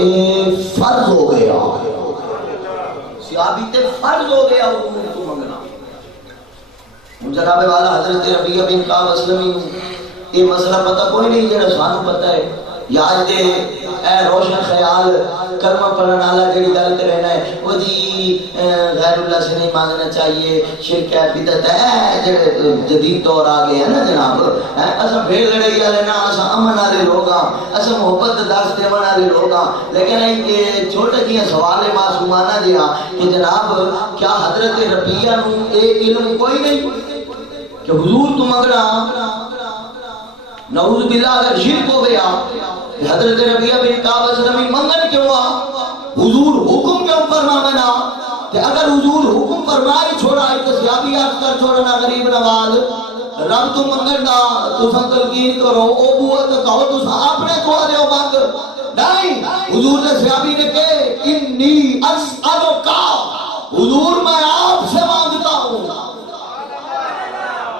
فرض ہو گیا صحابی تے فرض ہو گیا حضور تو منگنا جناب والا حضرت ربیہ بن کعب اسلمی یہ مسئلہ پتہ کوئی نہیں جڑا سانو پتہ ہے یاد دے اے روشن خیال کلمہ پڑھنے والا جڑی گل تے رہنا ہے وہ جی غیر اللہ سے نہیں مانگنا چاہیے شرک ہے بدعت ہے جڑے جدید دور آ گئے ہیں نا جناب اساں بھیڑ لڑائی والے نا اساں امن والے لوگ ہاں اساں محبت درس دیون والے لوگ ہاں لیکن یہ چھوٹے جیاں سوال معصومانہ جہاں کہ جناب کیا حضرت ربیہ نو اے علم کوئی نہیں کہ حضور تو منگنا نعوذ باللہ اگر شرک ہو گیا حضرت ربیہ بن کعب اسلمی منگن کیوں حضور حکم کیوں فرمانا کہ اگر حضور حکم فرمائی چھوڑا تو صحابی عرض کر چھوڑنا غریب نواز رب تو منگن دا تو سن تلقین کرو او بوت کہو تو اپنے کو آ رہے ہو مانگ نہیں حضور نے صحابی نے کہے انی اسألکا حضور میں آپ سے مانگتا ہوں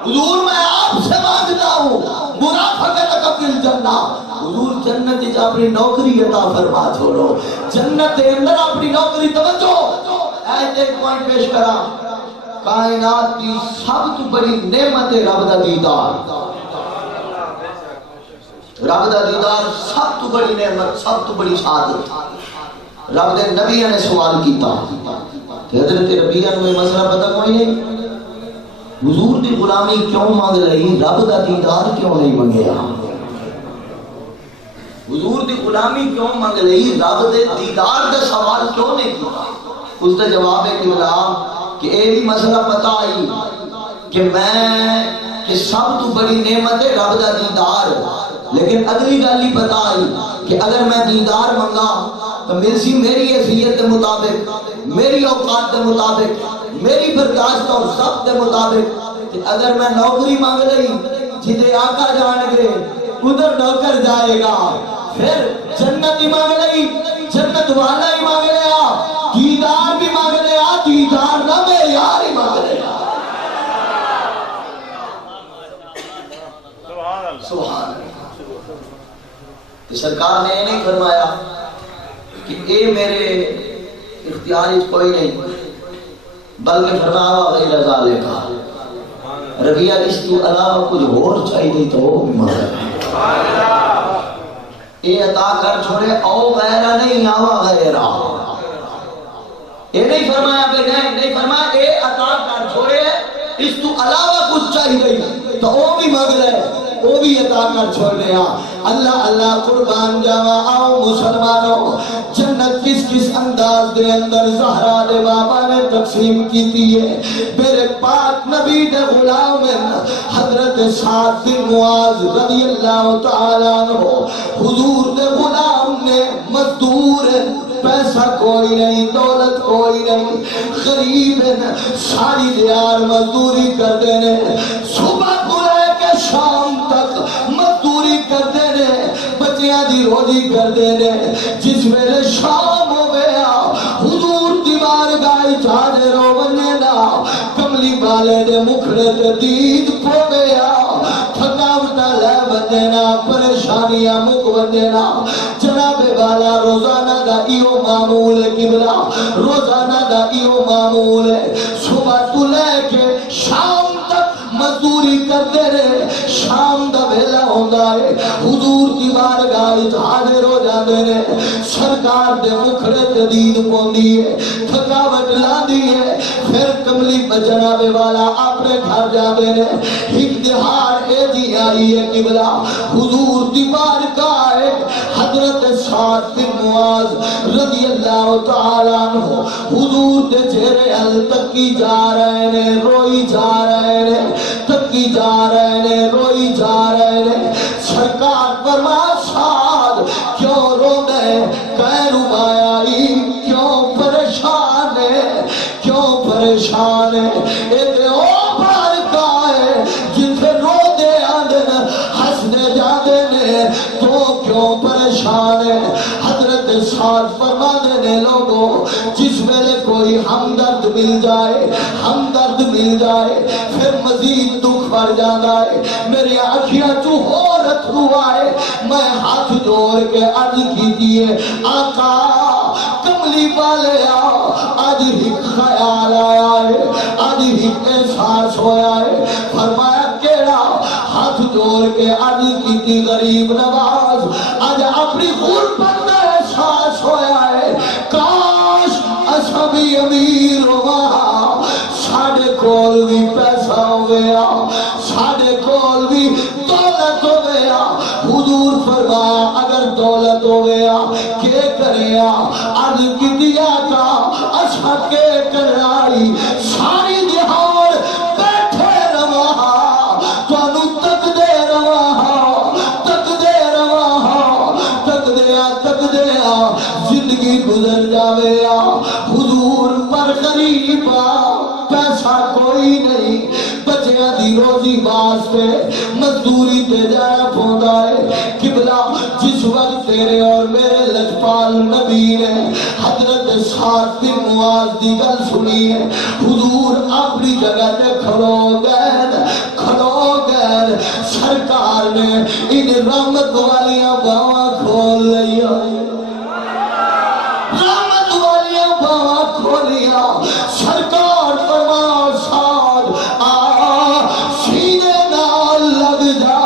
حضور میں آپ سے مانگتا ہوں مرافقت قبل جنہ حضور جنت جا اپنی نوکری عطا فرما چھوڑو جنت کے اندر اپنی نوکری توجہ ایت ایک پوائنٹ پیش کرا کائنات کی سب تو بڑی نعمت رب دا دیدار رب دا دیدار سب تو بڑی نعمت سب تو بڑی سعادت رب دے نبی نے سوال کیتا حضرت ربیہ نے مسئلہ پتہ کوئی نہیں حضور دی غلامی کیوں مانگ رہی رب دا دیدار کیوں نہیں منگیا حضور دی غلامی کیوں مانگ رہی رب دے دیدار دا سوال کیوں نہیں کیا اس دا جواب ہے کہ اے بھی مسئلہ پتہ آئی کہ میں کہ سب تو بڑی نعمت ہے رب دا دیدار لیکن اگلی گل ہی پتہ آئی کہ اگر میں دیدار منگا تو میری حیثیت کے مطابق میری اوقات کے مطابق میری برداشت اور سب کے مطابق کہ اگر میں نوکری مانگ رہی جدے آقا جان گے ادھر نوکر جائے گا پھر جنت ہی مانگ رہی جنت والا ہی مانگ رہا دیدار بھی مانگ رہا دیدار نہ معیار ہی مانگ رہا سبحان اللہ سرکار نے یہ نہیں فرمایا کہ اے میرے اختیار اس کوئی نہیں بلکہ فرمایا غیر ذالک ربیہ اس تو علاوہ کچھ اور چاہیے تو وہ بھی مانگا اے عطا کر چھوڑے او غیرہ نہیں آوا غیرہ یہ نہیں فرمایا کہ نہیں فرمایا اے عطا کر چھوڑے اس تو علاوہ کچھ چاہیے تو وہ بھی مانگ لے وہ بھی عطا کر چھوڑ رہا اللہ اللہ قربان جاوا آؤ مسلمانوں جنت کس کس انداز دے اندر زہرا دے بابا نے تقسیم کیتی ہے میرے پاک نبی دے غلام حضرت سعد بن معاذ رضی اللہ تعالیٰ عنہ حضور دے غلام نے مزدور ہیں، پیسہ کوئی نہیں، دولت کوئی نہیں، غریب ہیں، ساری دیار مزدوری کر دینے، صبح کو لے کے شام تک مزدوری کر دینے، بچیاں دی روزی کر دینے، جس ویلے شام ہو گیا حضور دی بارگاہ حاضر ہو بنے نا، کملی والے دے مکھڑے تے دید پو گیا، تھکاوٹا لے بنے نا، پریشانیاں مک بنے نا، جناب والا روزانہ دا ایو معمول ہے، قبلہ روزانہ دا ایو معمول ہے، صبح تو لے کے شام تک مزدوری کرتے رہے، شام دا ویلا ہوندا ہے حضور دی بارگاہ حاضر ہو جاندے نے، سرکار دے مکھڑے تے دید پوندی ہے، تھکاوٹ لاندی ہے، پھر کملی جناب والا اپنے گھر جاندے نے، ایک دہاڑ اے جی آئی ہے قبلہ حضور دی بارگاہ حضرت سعد بن معاذ رضی اللہ تعالیٰ عنہ حضور دے چہرے ال تکی جا رہے نے، روئی جا رہے نے، تکی جا رہے نے، روئی جا رہے نے، سرکار فرما سعد کیوں رو دے کہہ ربائی کیوں پریشان ہے، کیوں پریشان ہے، ایک او بارگاہ ہے جتھے رو دے آدھن ہسنے جاندے نے، تو کیوں پریشان ہے؟ حضرت سعد فرما دینے لوگوں جس ویلے کوئی ہمدرد مل جائے، ہمدرد مل جائے پھر مزید دکھ بڑھ جاتا ہے، میری آنکھیاں چو ہو رت ہوا ہے، میں ہاتھ جوڑ کے عرض کی دیئے آقا کملی والے آج ہی خیال آیا ہے، آج ہی احساس ہویا ہے، فرمایا کیڑا؟ ہاتھ جوڑ کے عرض کی دی غریب نواز آج اپنی غربت میں احساس ہویا ہے، کاش اسا بھی امیر ہوا، ساڑھے کول بھی پیسہ ہو گیا، ساڑھے کول بھی دولت ہو گیا، حضور فرمایا اگر دولت ہو گیا کیا کریا؟ عرض کی دیا کا اسا کے کرائی ساری دہار بیٹھے رہا، تو انو تک دے رہا، تک دے رہا، تک دیا زندگی گزر جاویا، حضور پر غریبا پیسہ کوئی نہیں، بچیاں دی روزی واسطے مزدوری تے جانا پوندا ہے، قبلہ جس وقت تیرے اور میرے لجپال نبی نے حضرت سعد بن معاذ دی گل سنی ہے، حضور اپنی جگہ تے کھڑو گئے، سرکار نے ان رحمت والیاں باواں کھول لیا، رحمت والیاں باواں کھولیا، سرکار فرما سعد آ سینے نال لگ جا،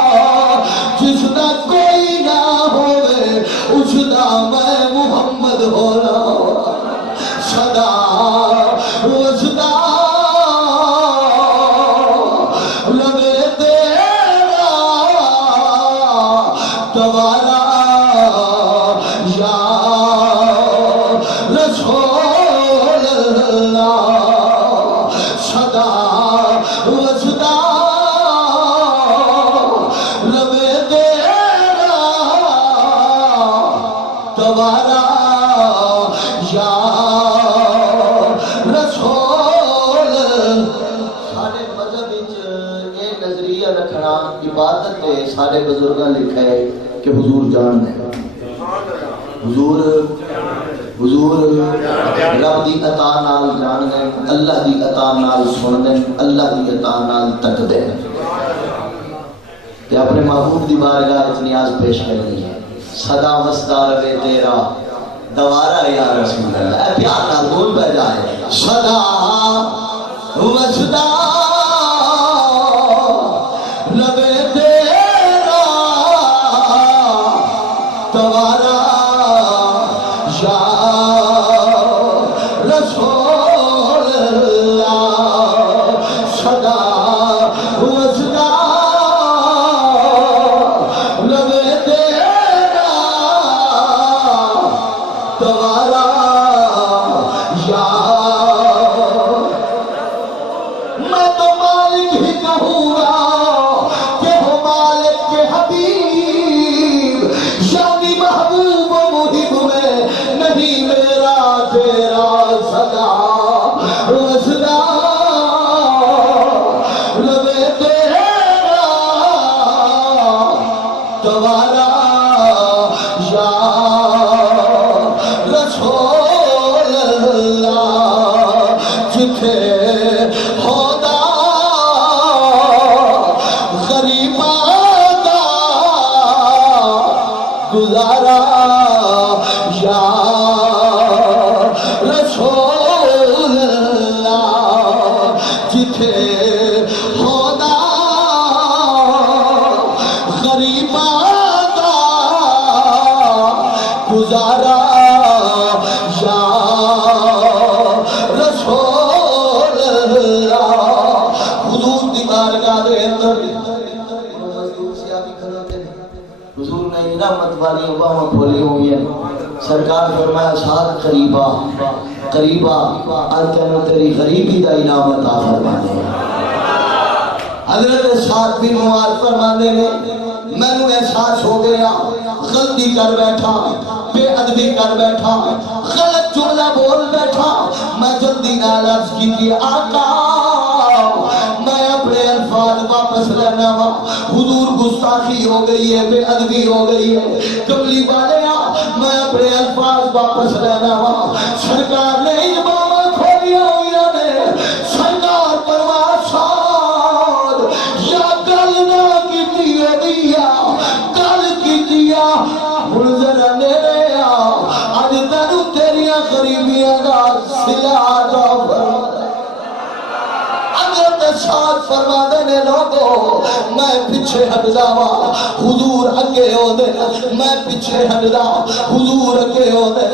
جس دا کوئی نہ ہوئے اس دا میں محمد ہونا، صدا وسدا لگے تیرا دوبارہ یا رسول اللہ، صدا وسدا لگے تیرا دوبارہ یا رسول۔ سارے مذہب یہ نظریہ رکھنا عبادت ہے، سارے بزرگاں لکھا ہے کہ حضور جان ہے، حضور رب دی عطا نال جان دیں، اللہ دی عطا نال سن دیں، اللہ دی عطا نال تک دیں، کہ اپنے محبوب دی بارگاہ اس نیاز پیش کرنی ہے، صدا وسدا رہے تیرا دوارہ یا رسول اللہ، اے پیار نال بول پہ جائے، صدا وسدا لبے تیرا دوارہ یا رسول اللہ، صدا وسدا لبے تیرا دوارہ یا وسدا روے تیرا دوبارہ یا رسول اللہ جتھے ہودا غریباں دا گزارا یا رسول اللہ جتھے ہودا غریباں دا گزارا یا رسول اللہ حضور دی بارگاہ دے اندر حضور نے رحمت والی باہاں کھولی ہوئی ہیں سرکار فرمایا ساتھ قریبا قریبا آتیانو تیری غریبی دا انعام عطا فرمانے حضرت ساتھ بھی معاذ فرمانے نے میں نے احساس ہو گیا غلطی کر بیٹھا بے ادبی کر بیٹھا غلط جملہ بول بیٹھا میں جلدی نالفظ کی تھی آقا میں اپنے الفاظ واپس لینا وا حضور گستاخی ہو گئی ہے بے ادبی ہو گئی ہے کملی والے میں اپنے الفاظ واپس لینا وا سرکار نے امام کھولیا ہوئی نے سرکار پرواز شاد یا گل نہ کی دیا دیا گل کی دیا ہن ذرا نیڑے آ اج تینو تیریاں غریبیاں دا صلہ عطا فرما ساتھ فرما دینے لوگو میں پیچھے ہٹ جاوا حضور اگے ہو دے میں پیچھے ہٹ جا حضور اگے ہو دے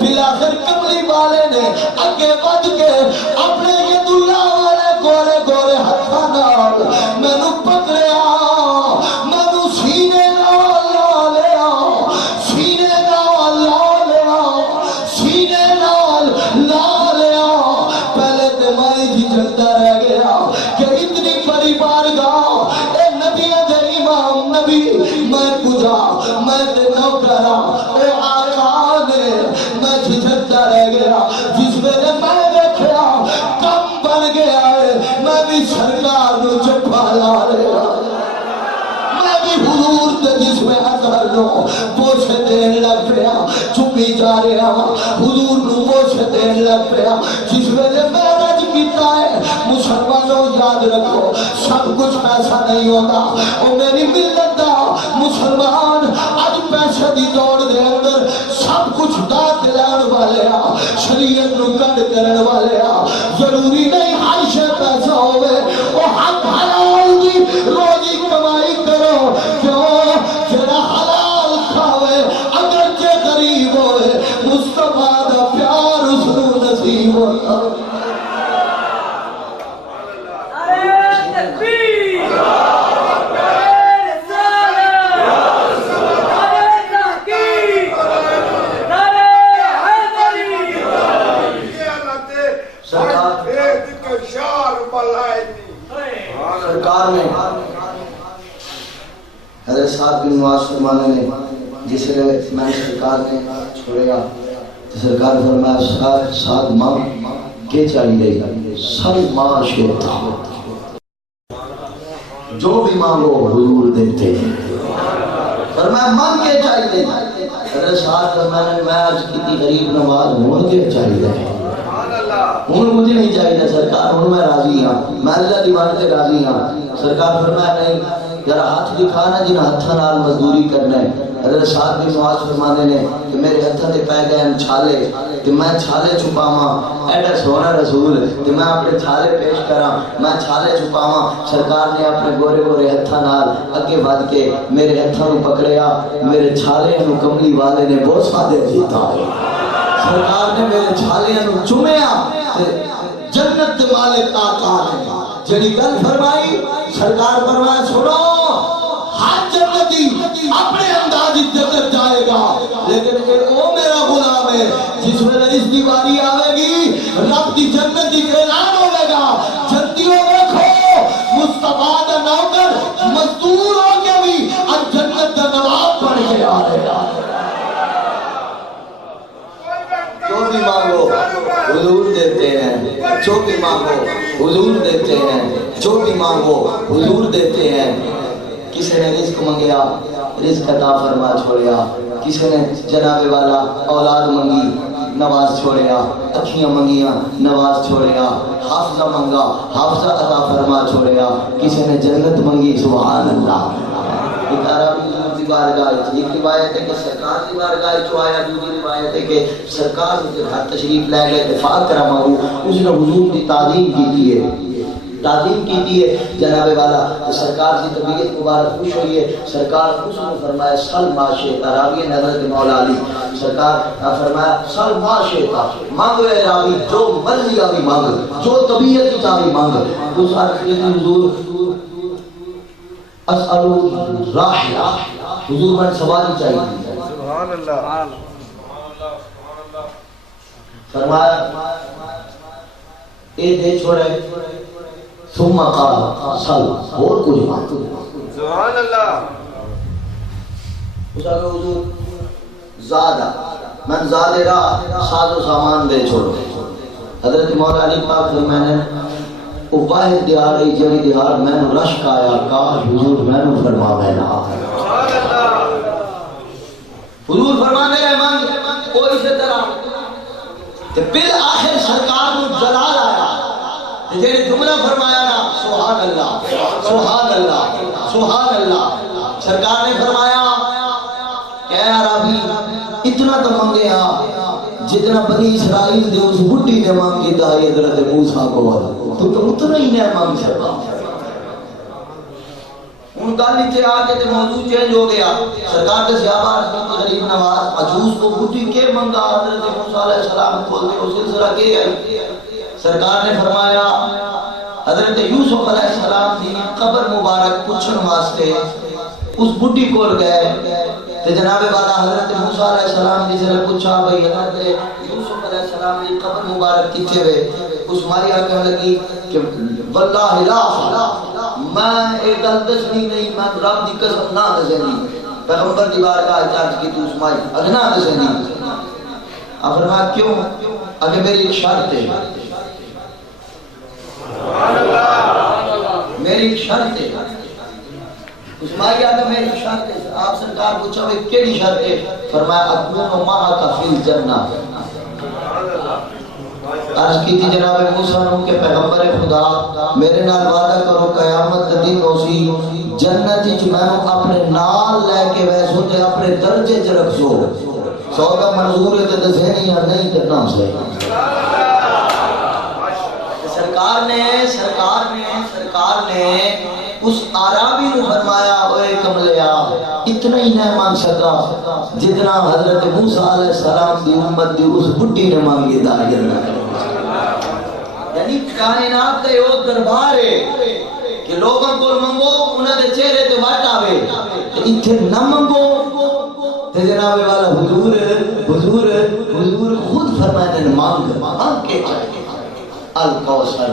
بلاخر کملی والے نے اگے بڑھ کے اپنے ید اللہ والے گورے گورے ہتھاں نال مینوں پکڑیا مینوں سینے نال لا لیا سینے نال لا لیا سینے نال لا لیا پہلے تے میں جھجکدا رہ گیا کہ اتنی بڑی بارگاہ اے نبی دے امام نبی میں کجا میں تے نوکرا اے آقا نے میں جھجکتا رہ گیا جس ویلے میں دیکھیا کم بن گیا ہے میں بھی سرکار نو چپا لا رہا میں بھی حضور تے جس میں اثر نو پوچھے دین لگ پیا چپی جا رہا حضور نو پوچھے دین لگ پیا جس ویلے میں رج کیتا ہے مسلمانوں یاد رکھو سب کچھ پیسہ نہیں ہوتا او میری ملت دا مسلمان آج پیسے دی دوڑ دے اندر سب کچھ داد دلان والے شریعت نو گنڈ کرن والے ضروری نہیں ہر شے پیسہ ہوئے او حق حلال دی روزی کمائی کرو کیوں جڑا حلال کھاوے اگرچہ غریب ہوئے مصطفیٰ دا پیار اس نو نصیب ہوتا سرکار نے حضرت صاحب بن معاذ فرمانے نے جس سے میں نے سرکار نے چھوڑیا تو سرکار فرمایا ساتھ ماں کے چاہیے سب ماں شیطا جو بھی مانگو حضور دیتے ہیں فرمایا مانگ کے چاہیے حضرت صاحب فرمانے میں آج کتنی غریب نواز ہون کے چاہیے ہوں مجھے نہیں چاہیے سرکار ہوں میں راضی ہوں میں اللہ دیوان سے راضی ہوں سرکار فرمایا نہیں ذرا ہاتھ دکھانا جن ہاتھاں نال مزدوری کرنا ہے حضرت صاحب بن معاذ فرمانے نے کہ میرے ہتھاں تے پے گئے چھالے کہ میں چھالے چھپاواں ایڈا سونا رسول کہ میں اپنے چھالے پیش کراں میں چھالے چھپاواں سرکار نے اپنے گورے گورے ہتھاں نال اگے ودھ کے میرے ہتھاں نو پکڑیا میرے چھالے نو کملی والے نے بوسا دے دیتا ہے سرکار نے میرے چھالے نو چومیا جنت مالک آقا نے جڑی گل فرمائی سرکار فرمایا سنو ہر جنتی اپنے انداز جنت جائے گا لیکن او میرا غلام ہے جس ویلے اس دی باری آوے گی رب دی جنت دی اعلان ہوے گا جنتیوں دیکھو مصطفیٰ دا نوکر مزدور ہو کے بھی اب جنت دا نواب بن کے آ رہے گا جو بھی مانگو حضور دیتے ہیں جو بھی مانگو حضور دیتے ہیں، جو بھی مانگو حضور دیتے ہیں۔ کسی نے رزق منگیا، رزق عطا فرما چھوڑیا، کسی نے جناب والا اولاد منگی، نواز چھوڑیا، اکھیاں منگیاں، نواز چھوڑیا، حافظہ منگا، حافظہ عطا فرما چھوڑیا، کسی نے جنت منگی، سبحان اللہ۔ ایک عربی حضور کی بارگاہ، ایک روایت ہے کہ سرکار کی بارگاہ جو آیا، دوسری روایت ہے کہ سرکار کے گھر تشریف لے گئے، دفاع کرما ہو، اس نے حضور کی تعظیم کی ہے، تعظیم کی ہے جناب والا۔ تو سرکار کی طبیعت مبارک خوش ہوئی ہے، سرکار خوش نے فرمایا سل ما شئتا، راوی نے حضرت مولا علی سرکار فرمایا سل ما شئتا، مانگو اے راوی جو مرضی آوی مانگ، جو طبیعت کی چاہی مانگ۔ اس عرض حضور اسألو راحلہ، حضور میں سواری چاہیے، سبحان اللہ، فرمایا اے دے چھوڑے، ثم قال سل، اور کوئی بات سبحان اللہ۔ اس آگے حضور زادہ من زادے را ساز و سامان دے چھوڑو۔ حضرت مولا علی پاک فرمانے او واحد دیار ای جڑی دیار میں نو رشک آیا، کاش حضور میں نو فرما مینا۔ سبحان اللہ۔ حضور فرمانے رہے من کوئی سے طرح کہ بالآخر سرکار کو جلال آیا، جیڑے جملہ فرمایا نا سبحان اللہ سبحان اللہ سبحان اللہ۔ سرکار نے فرمایا کہ اے عربی اتنا تو منگے ہاں جتنا بنی اسرائیل دے اس بڈی نے مانگی تھا حضرت موسیٰ کو، تو اتنا ہی نہیں مانگ سکتا۔ ان کا نیچے آگے تو موضوع چینج ہو گیا، سرکار کے صحابہ غریب نواز عجوز کو بڈی کے منگا، حضرت موسیٰ علیہ السلام کھولتے وہ سلسلہ کے گئے۔ سرکار نے فرمایا حضرت یوسف علیہ السلام دی قبر مبارک پوچھن واسطے اس بڈی کول گئے، تے جناب والا حضرت موسیٰ علیہ السلام جس نے پوچھا بھئی حضرت یوسف علیہ السلام دی قبر مبارک کتے ہوئے؟ اس ماری آگے لگی کہ واللہ لا میں ایک دس نہیں، میں رب دی قسم نہ دسنی، پیغمبر دی بارگاہ چارج کی تو اس ماری اگنا دسنی۔ اب فرمایا کیوں؟ اگر میری ایک شرط ہے، میری ایک شرط ہے، اس مائی آگا میری ایک شرط ہے۔ آپ سرکار پوچھا ہوئے کیڑی شرط ہے؟ فرمایا اکون معاک فی الجنہ۔ عرض کی تھی جناب موسیٰ نو کہ پیغمبر خدا میرے نال وعدہ کرو قیامت دن ہوسی جنتی چ میں اپنے نال لے کے ویسو تے اپنے درجے چ رکھو، سودا منظور ہے تے دسے نہیں تے نہ سے۔ سرکار نے اس عربی نے فرمایا اوے کملیا اتنا ہی نہیں مانگ سکا جتنا حضرت موسیٰ علیہ السلام دی امت دی اس بڈی نے مانگی تھا۔ یعنی کائنات کا یہ دربار ہے کہ لوگوں کو منگو انہاں دے چہرے تے وٹ آوے، اتھے نہ منگو تے جناب والا حضور خود فرماتے ہیں مانگ کے چاہیے۔ الکوثر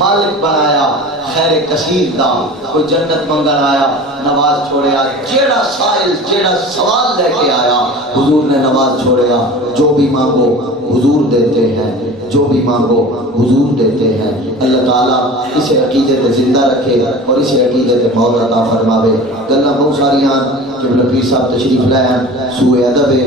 مالک بنایا خیر کثیر دا، کوئی جنت منگل آیا نواز چھوڑیا، جیڑا سائل جیڑا سوال لے کے آیا حضور نے نواز چھوڑیا۔ جو بھی مانگو حضور دیتے ہیں، جو بھی مانگو حضور دیتے ہیں۔ اللہ تعالیٰ اسے عقیدے تے زندہ رکھے اور اسے عقیدے تے موت عطا فرماوے۔ گلہ بہت ساریاں جب پیر صاحب تشریف لائیں سوئے ادب ہے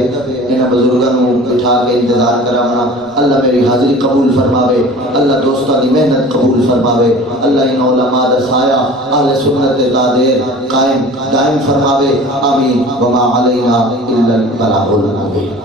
انہاں بزرگاں نو بٹھا کے انتظار کراونا۔ اللہ میری حاضری قبول فرماوے، اللہ دوستاں دی محنت قبول فرماوے، اللہ ان علماء دا سایہ اہل سنت دے تادیر قائم دائم فرماوے، آمین۔ وما علینا الا البلاغ المبین۔